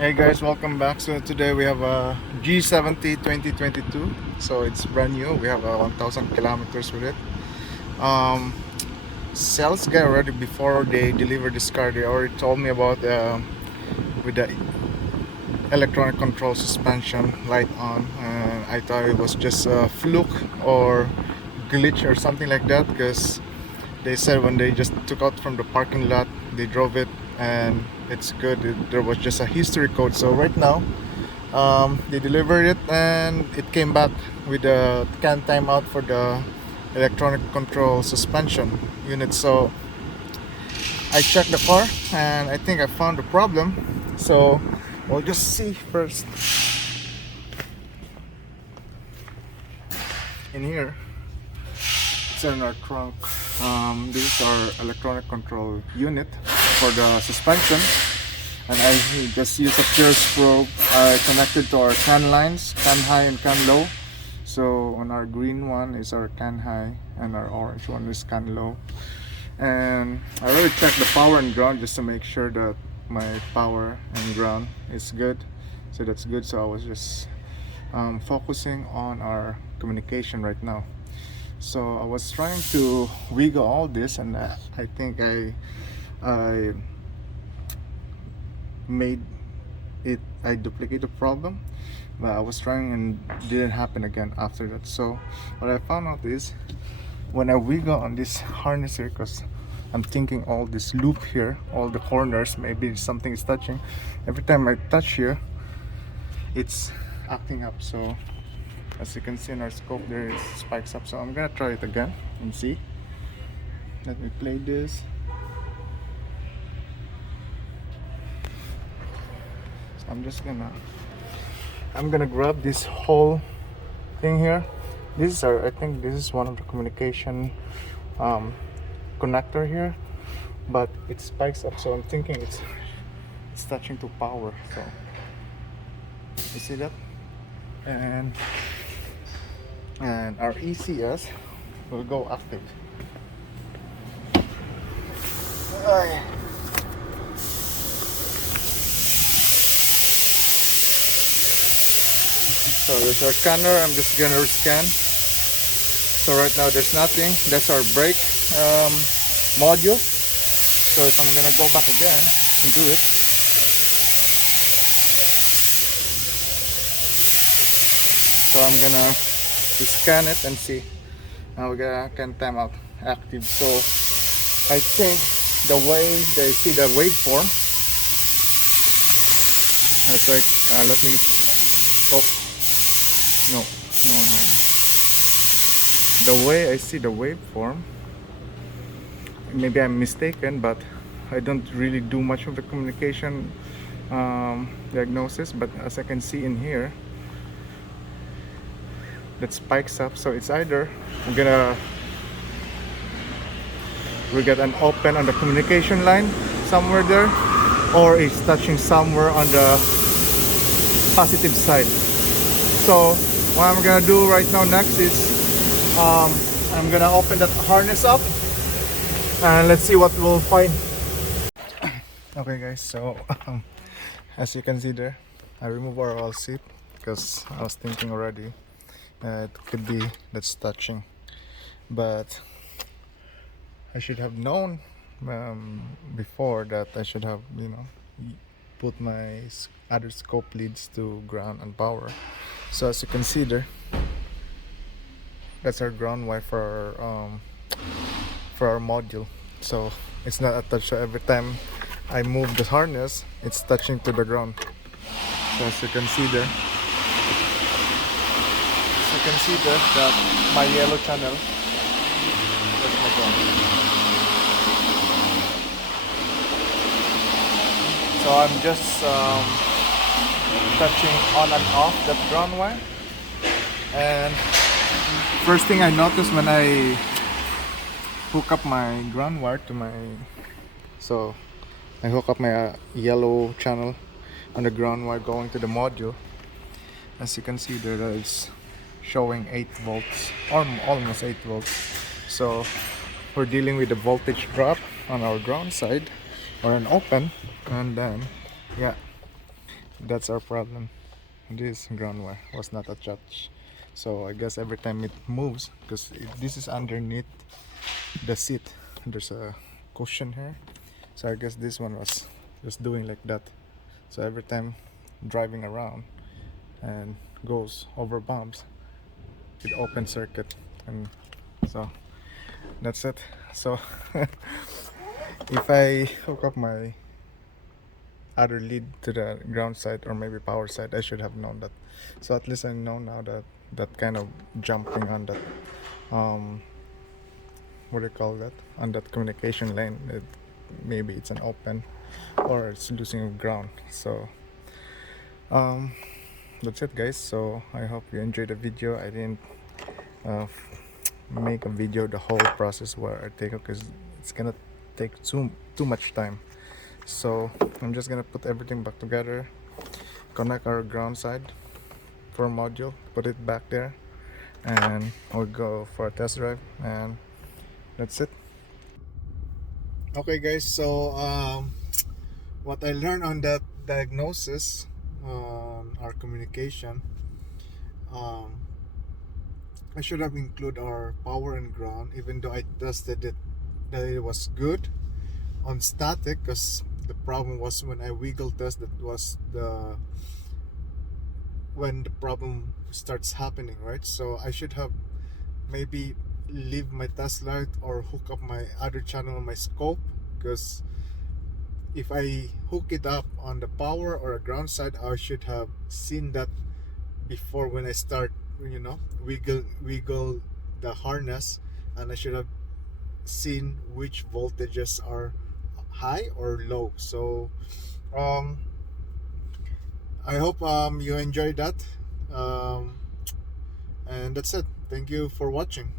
Hey guys, welcome back. So today we have a G70 2022. So it's brand new. We have 1,000 kilometers with it. Um, Sales guy already before they delivered this car, they already told me about with the electronic control suspension light on. And I thought it was just a fluke or glitch or something like that because they said when they just took out from the parking lot, they drove it and it's good. There was just a history code. So right now, they delivered it and it came back with a can timeout for the electronic control suspension unit. So I checked the car and I think I found the problem. So we'll just see first in here. It's in our trunk. This is our electronic control unit for the suspension, and I just use a pierce probe. I connected to our can lines, can high and can low. So on our green one is our can high and our orange one is can low. And I already checked the power and ground just to make sure that my power and ground is good. So that's good. So I was just focusing on our communication right now. So I was trying to wiggle all this, and I think I made it. I duplicated the problem, but I was trying and didn't happen again after that. So what I found out is when I wiggle on this harness here, because I'm thinking all this loop here, all the corners, maybe something is touching. Every time I touch here, it's acting up. So as you can see in our scope there, it spikes up. So I'm gonna try it again and see. Let me play this. So I'm gonna grab this whole thing here. This is I think this is one of the communication connector here, but it spikes up. So I'm thinking it's touching to power. So you see that, and our ECS will go active. So there's our scanner. I'm just gonna scan. So right now there's nothing. That's our brake module. So if I'm gonna go back again and do it, so I'm gonna scan it and see. Now we're gonna can timeout active. So I think the way they see the waveform, it's like let me. Oh no, no, no. The way I see the waveform, maybe I'm mistaken, but I don't really do much of the communication diagnosis. But as I can see in here, that spikes up. So it's either we get an open on the communication line somewhere there, or it's touching somewhere on the positive side. So what I'm gonna do right now next is I'm gonna open that harness up and let's see what we'll find. Okay guys, so as you can see there, I removed our oil seat because I was thinking already it could be that's touching, but I should have known before that I should have, put my other scope leads to ground and power. So as you can see there, that's our ground wire for our module. So it's not attached. So every time I move the harness, it's touching to the ground. So as you can see there, that my yellow channel, that's my ground. So I'm just touching on and off that ground wire. And first thing I noticed when I hook up my ground wire to my, so I hook up my yellow channel on the ground wire going to the module. As you can see there, it's showing 8 volts or almost 8 volts. So we're dealing with the voltage drop on our ground side or an open, and then That's our problem. This ground wire was not attached, so I guess every time it moves, because this is underneath the seat, there's a cushion here, so I guess this one was just doing like that. So every time driving around and goes over bumps, it open circuit, and so that's it. So if I hook up my other lead to the ground side or maybe power side, I should have known that. So at least I know now that that kind of jumping on that, um what do you call that, on that communication lane, maybe it's an open or it's losing ground. So um that's it, guys. So I hope you enjoyed the video. I didn't uh, make a video the whole process where I take it, because it's gonna take too much time. So I'm just gonna put everything back together, connect our ground side for module, put it back there, and we'll go for a test drive, and that's it. Okay, guys, so what I learned on that diagnosis on our communication, um, I should have included our power and ground, even though I tested it that it was good on static, because the problem was when I wiggle test, that was the when the problem starts happening, right? So I should have maybe leave my test light or hook up my other channel on my scope, because if I hook it up on the power or a ground side, I should have seen that before when I start, wiggle the harness, and I should have seen which voltages are high or low. So um, I hope you enjoyed that, um, and that's it. Thank you for watching.